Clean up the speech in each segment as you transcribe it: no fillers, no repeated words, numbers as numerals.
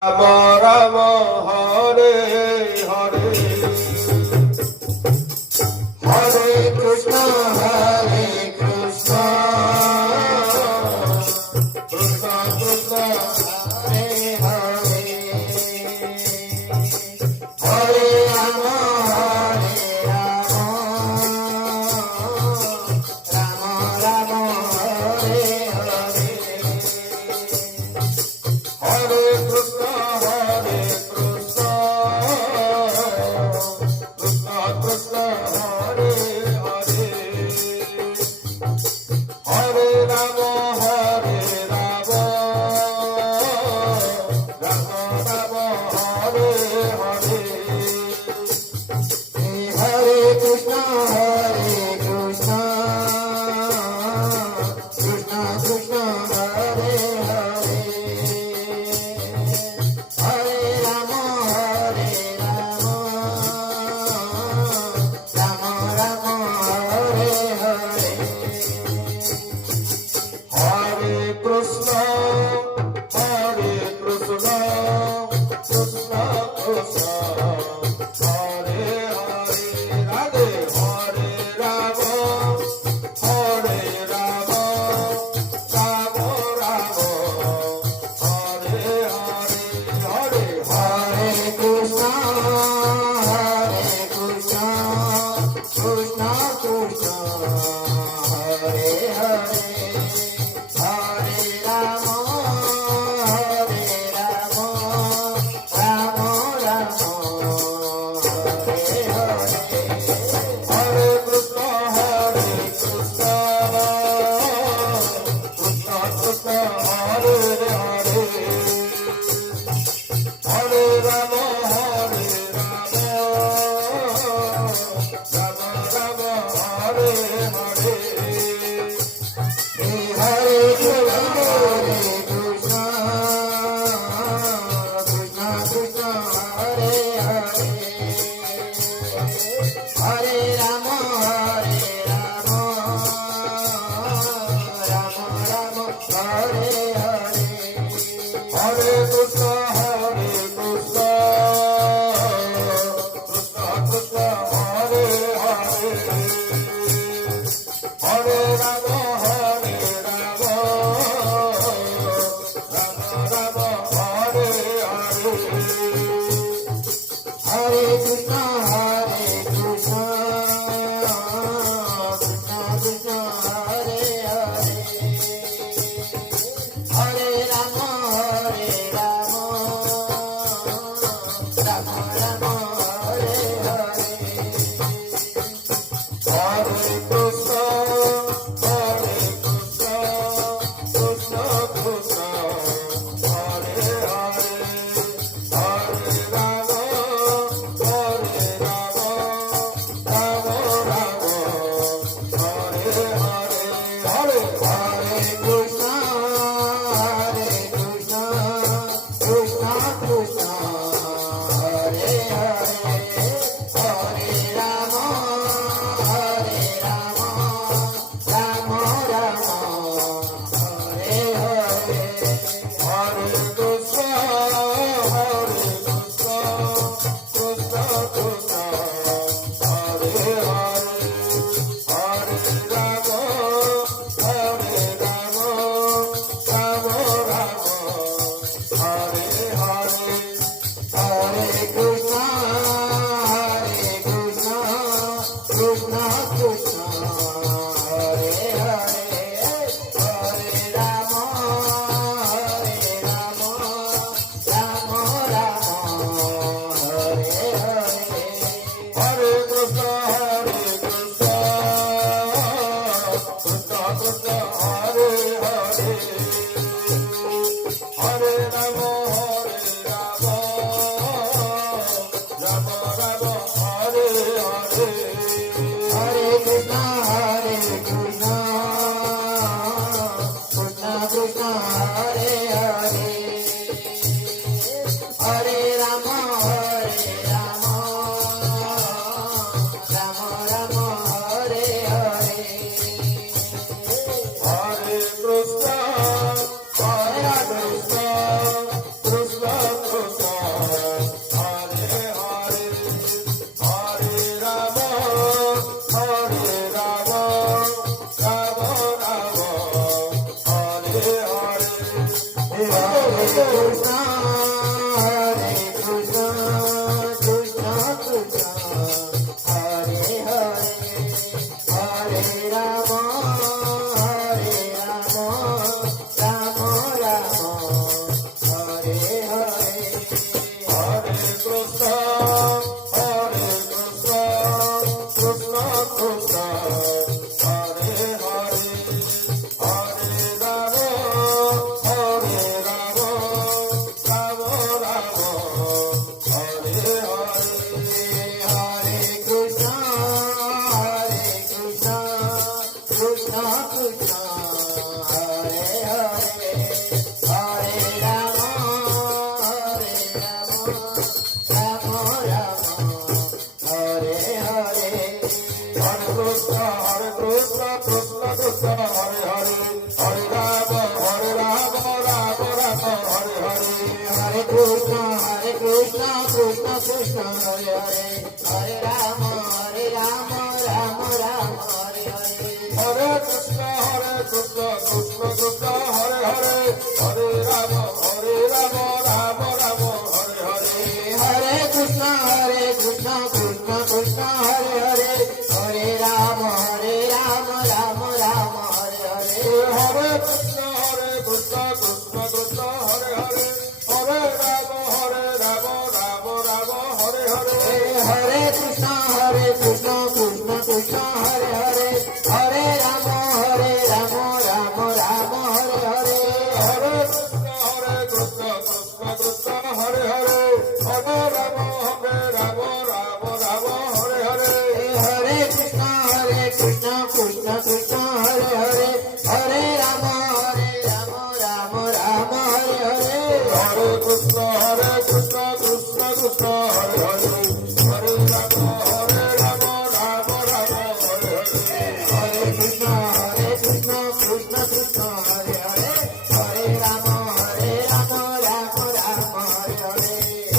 Rama Rama Hare Hare Hare Krishna Krishna Krishna Hare Hare Hare Rama Rama Rama Hare Hare Hare Krishna Krishna Krishna Hare Hare Hare Rama Rama Rama Hare Hare Hare Krishna Krishna Krishna Krishna Hare Hare Hare Rama Rama Rama Hare Hare Hare Krishna Krishna Krishna Hare Hare Radhe Hare Rama Hare Rama Rama Rama Hare Hare Hare Hare Krishna Krishna Krishna Hare Hare Hare Rama Rama Rama Hare Hare Hare Krishna Krishna Krishna Hare Hare Hare Rama Rama Rama Hare Hare Hare Krishna Krishna Krishna Hare Hare Hare Rama Rama Rama Hare Hare Hare Krishna Krishna Krishna Hare Hare Hare Rama Rama Rama Hare Hare Hare Krishna Krishna Krishna Hare Hare Hare Rama Rama Rama Hare Hare Hare Krishna Krishna Krishna Hare Hare Hare Rama Rama Rama Hare Hare Hare Hare Krishna Krishna Krishna Hare Hare Hare Rama Rama Rama Hare Hare Hare Krishna Krishna Krishna Hare Hare Hare Rama Rama Rama Hare Hare Hare Krishna Krishna Krishna Hare Hare Hare Rama Rama Rama Hare Hare Hare Krishna Krishna Krishna Hare Hare Hare Rama Rama Rama Hare Hare Hare Krishna Krishna Krishna Hare Hare Hare Rama Rama Rama Hare Hare Hare Krishna Krishna Krishna Krishna Krishna Hare Hare Hare Rama Rama Rama Hare Hare Hare Krishna Krishna Krishna Hare Hare Hare Rama Rama Rama Hare Hare Hare Krishna Krishna Krishna Hare Hare Hare Rama Rama Rama Hare Hare Hare Krishna Krishna Krishna Hare Hare Hare Rama Rama Rama Hare Hare Hare Krishna Krishna Krishna Hare Hare Hare Rama Rama Rama Hare Hare Hare Krishna Krishna Krishna Hare Hare Hare Rama Rama Rama Hare Hare Hare Krishna Krishna Krishna Hare Hare Hare Rama Rama Rama Hare Hare Hare Krishna Krishna Krishna Hare Hare Hare Rama Rama Rama Hare Hare Hare Krishna Krishna Krishna Hare Hare Hare Rama Rama Rama Hare Hare Hare Krishna Krishna Krishna Hare Hare Hare Rama Rama Rama Hare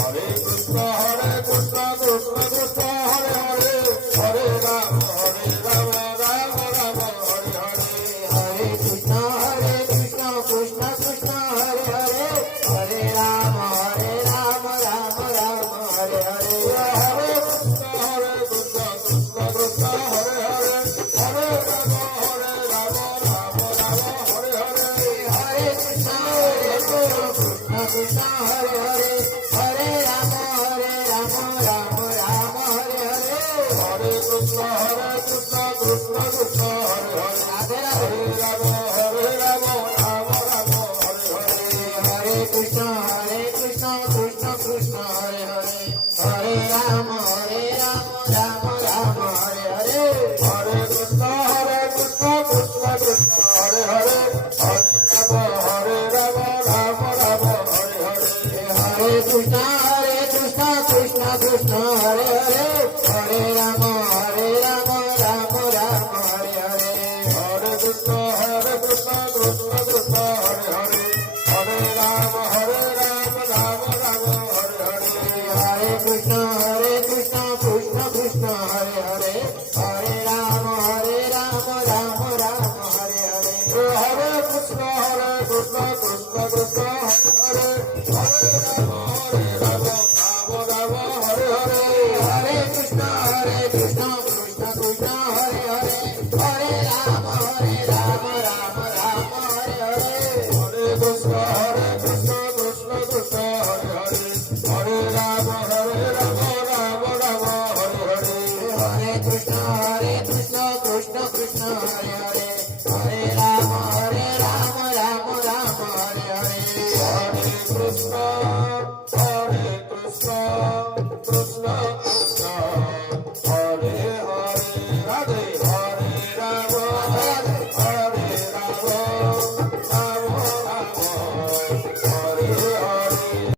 Hare Hare Krishna Krishna Krishna Hare Hare Hare Rama Rama Rama Hare Hare Hare Krishna Krishna Krishna Hare Hare Hare Rama Rama Rama Hare Hare Hare Krishna Krishna Hare Hare Hare Rama Rama Rama Hare Hare Hare Krishna Krishna Krishna Hare Hare Radhe Hare Radhe Rama Rama Rama Hare Hare Hare Krishna Krishna Krishna Hare Hare Hare Rama Rama Rama Hare Hare Hare Krishna Krishna Krishna Hare Hare Hare Rama Rama Rama Hare Hare Hare Krishna Krishna Krishna Hare Hare Hare Rama Rama Rama Hare Hare Hare Krishna Krishna Krishna Hare Hare Hare Rama Rama Rama Hare Hare Hare Krishna Krishna Krishna Hare Hare Hare Rama Rama Rama Hare Hare Hare Krishna Krishna Krishna Hare Hare Rama Rama Rama Hare Hare Hare Krishna Krishna Krishna Hare Hare Hare Rama Rama Rama Hare Hare Hare Krishna Krishna Krishna Hare Hare Hare Rama Rama Rama Hare Hare Hare Krishna Krishna Krishna Hare Hare